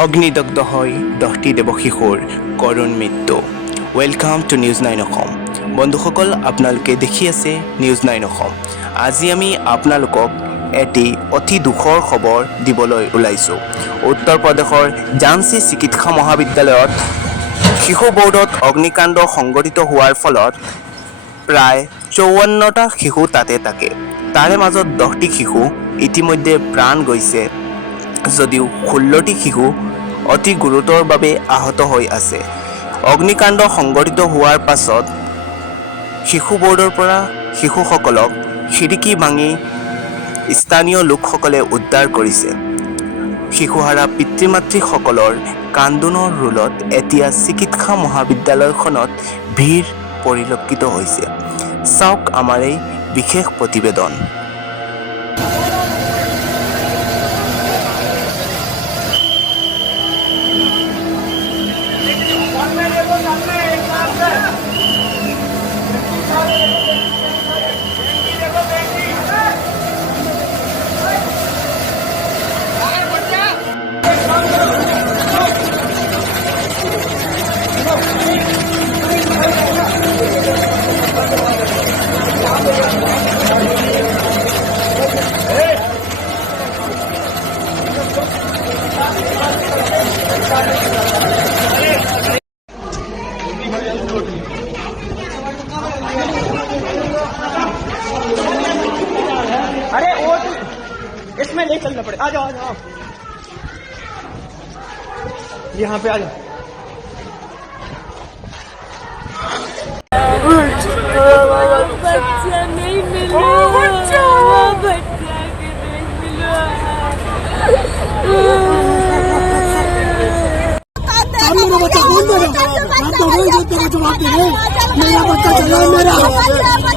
অগ্নিদগ্ধ হয় 10টি দেৱশিশুৰ কৰুণ মৃত্যু। Welcome to news 9 Assam. বন্ধুসকল, আপোনালোকে দেখি আছে নিউজ 9 অসম। আজি আমি আপোনালোকক এটি অতি দুখৰ খবৰ দিবলৈ ওলাইছোঁ। উত্তৰ প্ৰদেশৰ ঝান্সী চিকিৎসা মহাবিদ্যালয়ত শিশু বৰ্ডত অগ্নিকাণ্ড সংঘটিত হোৱাৰ ফলত প্ৰায় 54টা শিশু তাতে থাকে। তাৰে মাজত 10টি শিশু ইতিমধ্যে প্ৰাণ গৈছে, যদিও 16টি শিশু অতি গুৰুতৰভাৱে আহত হৈ আছে। অগ্নিকাণ্ড সংঘটিত হোৱাৰ পাছত শিশু বৰ্ডৰ পৰা শিশুসকলক খিৰিকী ভাঙি স্থানীয় লোকসকলে উদ্ধাৰ কৰিছে। শিশুহাৰা পিতৃ মাতৃসকলৰ কান্দোনৰ ৰোলত এতিয়া চিকিৎসা মহাবিদ্যালয়খনত ভিৰ পৰিলক্ষিত হৈছে। চাওক আমাৰ এই বিশেষ প্ৰতিবেদন। अरे वो इसमें नहीं चलना पड़े। आ जाओ यहाँ पे आ जाओ। बच्चा नहीं मिला, बच्चा के नहीं मिला। मेरा बच्चा कौन मेरा? हम तो नहीं जानते, जवाब दे रहे। मेरा बच्चा चला मेरा।